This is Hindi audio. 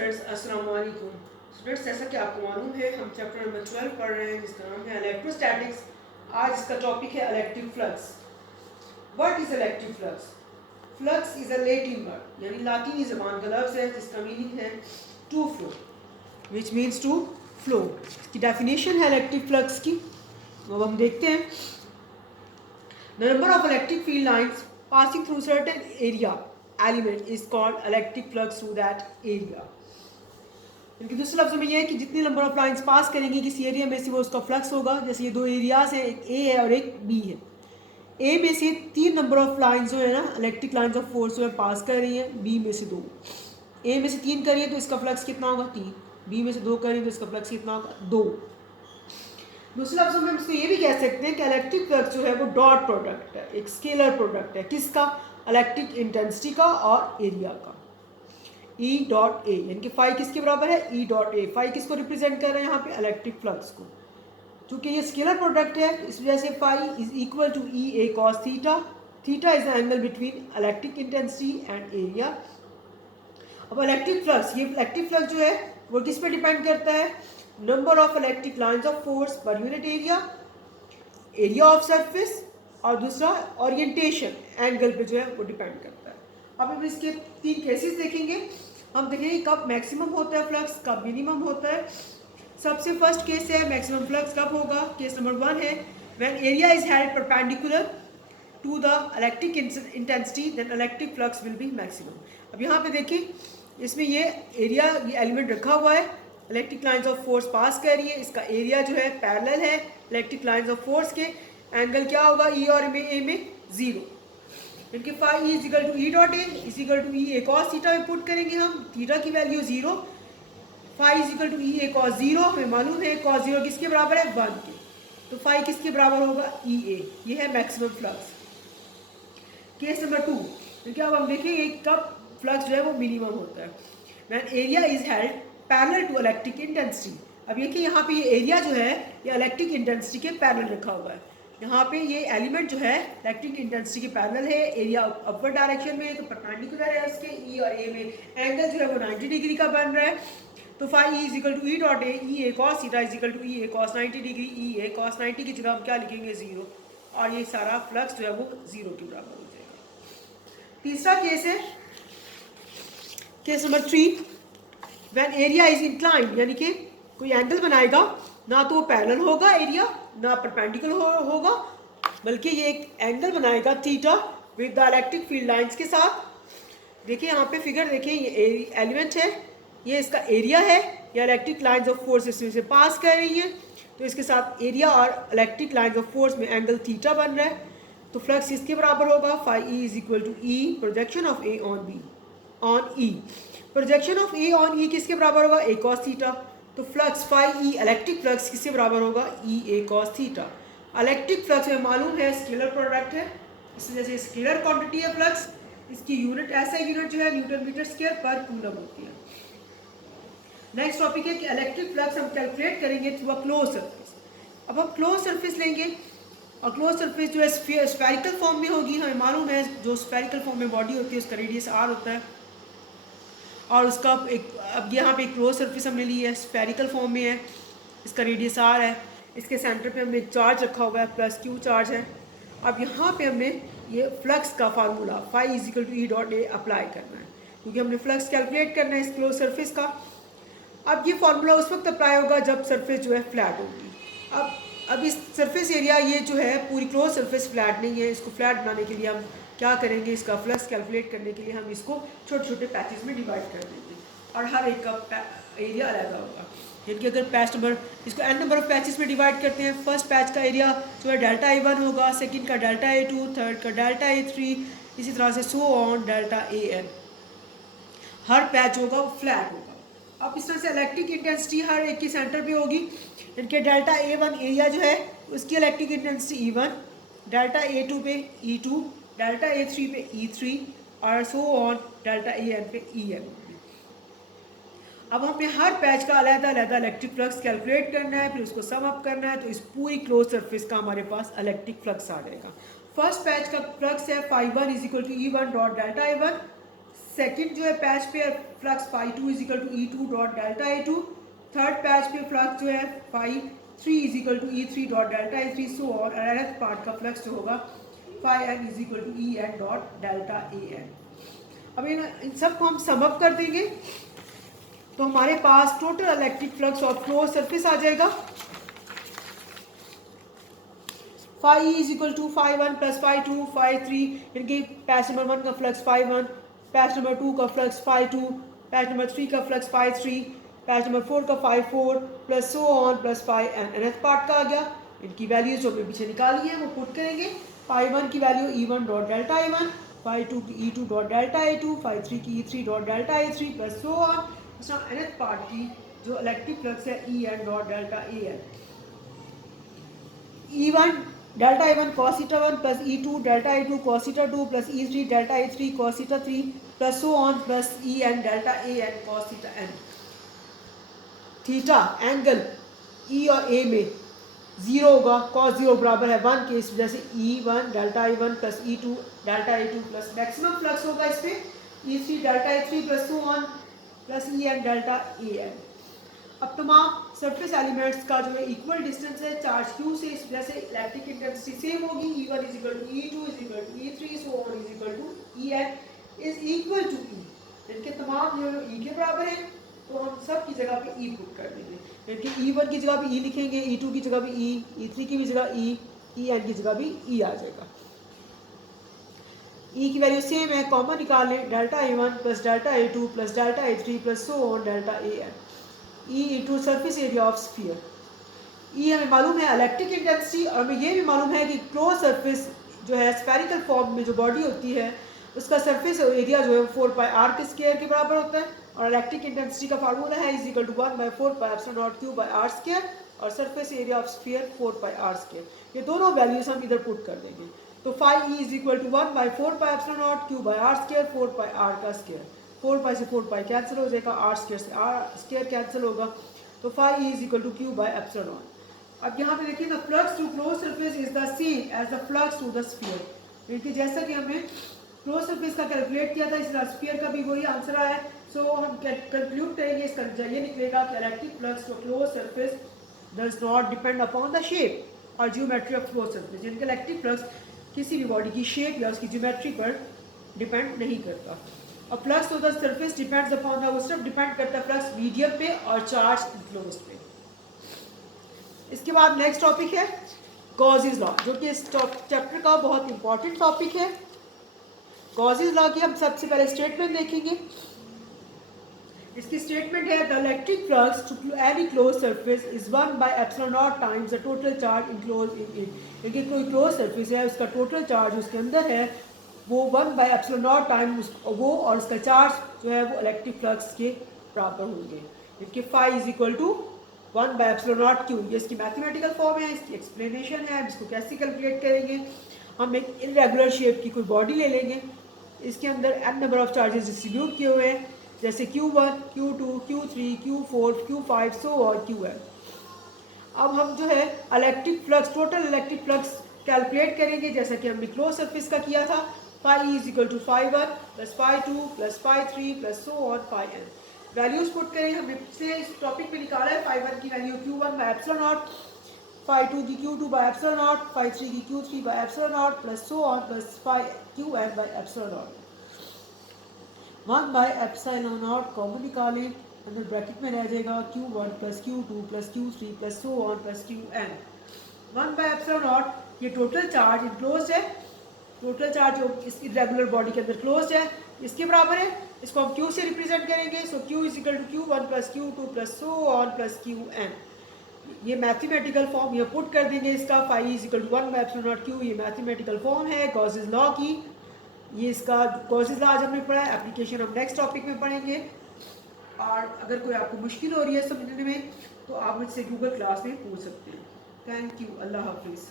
स्टूडेंट्स, अस्सलाम वालेकुम। स्टूडेंट्स, जैसा कि आपको मालूम है हम चैप्टर नंबर 12 पढ़ रहे हैं जिसका नाम है इलेक्ट्रोस्टैटिक्स। आज इसका टॉपिक है electric flux. What is electric flux? Flux is a Latin word, यानी लातीनी ज़बान का लफ्ज़ है जिसका मीनिंग है to flow, which means to flow. इसकी डेफिनेशन है इलेक्ट्रिक फ्लक्स की। अब हम देखते हैं। The number of electric field lines passing through certain area element is called electric flux through that area. इनके दूसरे लफ्ज़ों में यह है कि जितनी नंबर ऑफ लाइंस पास करेंगी किसी एरिया में से वो उसका फ्लक्स होगा। जैसे ये दो एरियाज हैं, एक ए है और एक बी है। ए में से 3 नंबर ऑफ लाइंस जो है ना, इलेक्ट्रिक लाइंस ऑफ फोर्स जो है पास कर रही हैं। बी में से 2। ए में से 3 करिए तो इसका फ्लक्स कितना होगा? 3। बी में से 2 करिए तो इसका फ्लक्स कितना होगा? 2। दूसरे लफ्ज़ों में हम इसको ये भी कह सकते हैं कि इलेक्ट्रिक फ्लक्स जो है वो डॉट प्रोडक्ट है, एक स्केलर प्रोडक्ट है। किसका? इलेक्ट्रिक इंटेंसिटी का और एरिया का। ई डॉट ए, यानी कि फाई किसके बराबर है? ई डॉट ए। फाई किसको रिप्रेजेंट कर रहे हैं यहाँ पे? इलेक्ट्रिक फ्लक्स को। चूँकि ये स्केलर प्रोडक्ट है इस वजह से phi is equal to E A cos theta. Theta is the angle between electric intensity and area. अब इलेक्ट्रिक फ्लक्स, ये इलेक्ट्रिक फ्लक्स जो है वो किस पे डिपेंड करता है? Number of electric lines of force per unit area, area of surface, और दूसरा ओरिएंटेशन एंगल पे जो है वो डिपेंड करता है। अब हम इसके 3 केसेस देखेंगे। हम देखेंगे कब मैक्सिमम होता है फ्लक्स, कब मिनिमम होता है। सबसे फर्स्ट केस है मैक्सिमम फ्लक्स कब होगा। केस नंबर 1 है when area is held perpendicular to the electric intensity then electric flux will be maximum. अब यहाँ पे देखिए, इसमें ये एरिया, ये एलिमेंट रखा हुआ है, electric lines of force pass कर रही है। इसका एरिया जो है पैरेलल है इलेक्ट्रिक लाइंस ऑफ फोर्स के। एंगल क्या होगा? ई और ए में 0, क्योंकि phi is equal to E dot A is equal to E A cos theta में पुट करेंगे हम। थीटा की value 0, phi is equal to E A cos 0। हमें मालूम है कॉस 0 किसके बराबर है? 1 के। तो फाई किसके बराबर होगा? ई ए। ये है मैक्सिमम फ्लक्स। केस नंबर 2, क्योंकि अब हम देखेंगे कब फ्लक्स जो है वो मिनिमम होता है। When area is held parallel to electric intensity. अब देखिए यहाँ पे ये एरिया जो है ये इलेक्ट्रिक इंटेंसिटी के पैरेलल रखा हुआ है। यहाँ पे ये एलिमेंट जो है इलेक्ट्रिक इंटेंसिटी के पैरेलल है। एरिया अपवर्ड डायरेक्शन में है तो परपेंडिकुलर है उसके। ई और ए में एंगल जो है वो 90 डिग्री का बन रहा है। तो phi E is equal to E dot A, E A cos theta is equal to E A cos 90 degree. E A cos 90 की जगह हम क्या लिखेंगे? 0। और ये सारा फ्लक्स जो है वो 0 के बराबर हो जाएगा। तीसरा केस है case number 3 when area is inclined, यानी कि कोई एंगल बनाएगा ना तो वो पैरेलल होगा एरिया, ना परपेंडिकुलर होगा, बल्कि ये एक एंगल बनाएगा theta with the electric field lines के साथ। देखिए यहाँ पे फिगर देखिए, ये एलिमेंट है, ये इसका एरिया है, या इलेक्ट्रिक लाइंस ऑफ फोर्स इसमें से पास कर रही है, तो इसके साथ एरिया और इलेक्ट्रिक लाइंस ऑफ फोर्स में एंगल थीटा बन रहा है। तो फ्लक्स इसके बराबर होगा phi E is equal to E projection of A on B on E. Projection of A on E किसके बराबर होगा? A cos theta. तो flux phi E electric flux किसके बराबर होगा? E A cos theta. Electric flux में मालूम है स्केलर प्रोडक्ट है, इस वजह से स्केलर क्वांटिटी है फ्लक्स। इसकी यूनिट ऐसा यूनिट जो है न्यूटन मीटर स्क्वायर पर कूलम होती है। नेक्स्ट टॉपिक है कि इलेक्ट्रिक फ्लक्स हम कैलकुलेट करेंगे थ्रू अ क्लोज सरफेस। अब हम क्लोज सरफेस लेंगे और क्लोज सरफेस जो है स्फेरिकल फॉर्म में होगी। हमें मालूम है जो स्फेरिकल फॉर्म में बॉडी होती है उसका रेडियस आर होता है, और उसका एक, अब यहाँ पे क्लोज सरफेस हमने ली है, स्फेरिकल फॉर्म में है, इसका रेडियस आर है। इसके सेंटर पे हमने एक चार्ज रखा हुआ है, प्लस क्यू चार्ज है। अब यहाँ पे हमने ये फ्लक्स का formula phi is equal to E dot A apply करना है, क्योंकि हमने फ्लक्स कैलकुलेट करना है इस क्लोज सरफेस का। अब ये फार्मूला उस वक्त अप्लाई होगा जब सरफेस जो है फ्लैट होगी। अब इस सरफेस एरिया, ये जो है पूरी क्लोज सरफेस फ्लैट नहीं है, इसको फ्लैट बनाने के लिए हम क्या करेंगे? इसका फ्लक्स कैलकुलेट करने के लिए हम इसको छोटे छोटे पैचेस में डिवाइड कर देंगे और हर एक का एरिया अलग होगा। यानी कि अगर पैच नंबर, इसको एन नंबर ऑफ पैचेस में डिवाइड करते हैं, फर्स्ट पैच का एरिया जो है डेल्टा ए 1 होगा, सेकंड का डेल्टा ए 2, थर्ड का डेल्टा ए 3, इसी तरह से so on delta A N. हर पैच होगा वो फ्लैट होगा। अब इस तरह से इलेक्ट्रिक इंटेंसिटी हर एक के सेंटर पे होगी। इनके डेल्टा ए 1 एरिया जो है उसकी electric intensity E 1, delta A 2 पे ई 2, डेल्टा ए 3 पे ई 3, और so on delta A N पे ई एन। अब हमें हर पैच का अलग अलग इलेक्ट्रिक फ्लक्स कैलकुलेट करना है, फिर उसको सम अप करना है, तो इस पूरी क्लोज सरफेस का हमारे पास इलेक्ट्रिक फ्लक्स आ जाएगा। फर्स्ट पैच का फ्लक्स है phi 1 is equal to E 1 dot delta A 1, second जो है पैच पे flux phi 2 is equal to E two dot delta A two, third patch पे फ्लक्स जो है phi 3 is equal to E three dot delta A three, so और nth पार्ट का फ्लक्स जो होगा phi N is equal to E N dot delta A N. अब इन सबको हम सम अप कर देंगे तो हमारे पास total electric flux of close surface आ जाएगा। Phi is equal to phi one plus phi two phi three, इनकी पैच नंबर 1 का flux phi one, patch number 2 का flux phi two, patch number 3 का flux phi three, patch number 4 का phi four, plus so on plus phi N nth part का आ गया। इनकी वैल्यूज जो हमने पीछे निकाली है वो पुट करेंगे। फाई वन की value E one dot delta A one, phi two की E two dot delta A two, phi three की E three dot delta A three, plus so on nth part की जो इलेक्ट्रिक फ्लक्स है E N dot delta A N. E one delta A one cos theta one plus E two delta A two cos theta two plus E three delta A three cos theta three, plus so on plus E N delta A N cos theta N. Theta angle E और ए में जीरो होगा, कॉस जीरो बराबर है 1 के, इस वजह से E one delta A one plus E two delta A two plus maximum flux होगा इस पर E three delta A three plus so on plus E N delta A N. अब तमाम सरफेस एलिमेंट्स का जो है इक्वल डिस्टेंस है चार्ज क्यू से, इस वजह से इलेक्ट्रिक इंटेंसिटी सेम होगी। E one is equal to E two is equal to E three, so on is equal to E N is equal to E. इनके तमाम जो ई के बराबर है तो हम सब की जगह पे ई पुट कर देंगे। इनके ई वन की जगह पे ई लिखेंगे, ई टू की जगह पे ई थ्री की भी जगह ई एन की जगह भी ई आ जाएगा। ई की वैल्यू सेम है, कॉमन निकाल लें, delta A one plus delta A two plus delta A three plus so on delta A N. E into surface area of sphere. E हमें मालूम है इलेक्ट्रिक इंटेंसिटी, और हमें ये भी मालूम है कि क्लोज सरफेस जो है स्फेरिकल फॉर्म में जो बॉडी होती है उसका सरफेस एरिया जो है 4 पाई आर के स्क्वायर के बराबर होता है, और इलेक्ट्रिक इंटेंसिटी का फार्मूला है is equal to 1/4 pi epsilon naught Q by R square, और surface area of sphere 4 pi R square. ये दोनों वैल्यूज हम इधर पुट कर देंगे। तो phi E is equal to 1/4 pi epsilon naught Q by R square, 4 pi R का स्क्वायर, 4 पाई से 4 पाई कैंसिल हो जाएगा, आर स्क्वायर से आर स्क्वायर कैंसिल होगा, तो phi E is equal to Q by epsilon naught. अब यहाँ पे देखिए the flux to close surface is the same as the flux to the sphere, क्योंकि जैसा कि हमने क्लोज सरफेस का कैलकुलेट किया था इस स्फीयर का भी वही आंसर आया है। सो हम कंक्लूड करेंगे, इसका ये निकलेगा कि electric flux to close surface does not depend upon the shape और जियोमेट्री ऑफ क्लोज सरफेस। जिनका इलेक्ट्रिक फ्लक्स किसी भी बॉडी की शेप या उसकी ज्योमेट्री पर डिपेंड नहीं करता। और flux to the surface depends upon the, वो सिर्फ डिपेंड करता है फ्लक्स मीडियम पे और चार्ज इनक्लोज पे। इसके बाद नेक्स्ट टॉपिक है गॉसेस लॉ, जो कि इस चैप्टर का बहुत इंपॉर्टेंट टॉपिक है। गॉसेस लॉ की हम सबसे पहले स्टेटमेंट देखेंगे। इसकी स्टेटमेंट है the electric flux to any close surface is 1/ε0 times the total charge enclose in it. देखिए कोई क्लोज सरफेस है, उसका टोटल चार्ज उसके अंदर है वो 1/ε0 टाइम वो और उसका चार्ज जो है वो इलेक्ट्रिक फ्लक्स के बराबर होंगे। इसके phi is equal to 1/ε0 Q, ये इसकी मैथमेटिकल फॉर्म है, इसकी एक्सप्लेनेशन है। इसको कैसे कैलकुलेट करेंगे, हम एक इरेगुलर शेप की कोई बॉडी ले लेंगे, इसके अंदर n number of charges distribute किए हुए हैं, जैसे Q1, Q2, Q3, Q4, Q5 सो और Qn। अब हम जो है electric flux, total electric flux calculate करेंगे जैसा कि हमने क्लोज सरफेस का किया था। Phi is equal to phi one plus phi two plus phi three plus so और फाई एन। वैल्यूज पुट करें, हमने से इस टॉपिक में निकाला है फाई वन की value Q1 by epsilon naught, phi two की Q2 by epsilon naught, phi three की Q3 by epsilon naught plus so on plus phi Qn by epsilon naught. 1/ε0 common निकालें, अंदर ब्रैकेट में रह जाएगा Q1 plus Q2 plus Q3 plus so on plus Qn। 1/ε0 ये टोटल चार्ज इनक्लोज है, टोटल चार्ज जो इस इरेगुलर बॉडी के अंदर क्लोज है इसके बराबर है। इसको हम Q से रिप्रेजेंट करेंगे, so Q is equal to Q1 plus Q2 plus so on plus Qn। ये मैथमेटिकल फॉर्म ये पुट कर देंगे इसका, phi is equal to 1/ε0 Q, ये मैथमेटिकल फॉर्म है गॉसेस लॉ की। ये इसका गॉसेस लॉ आज हमने पढ़ा है, एप्लीकेशन हम नेक्स्ट टॉपिक में पढ़ेंगे। और अगर कोई आपको मुश्किल हो रही है समझने में तो आप मुझसे गूगल क्लास में पूछ सकते हैं। थैंक यू, अल्लाह हाफिज़।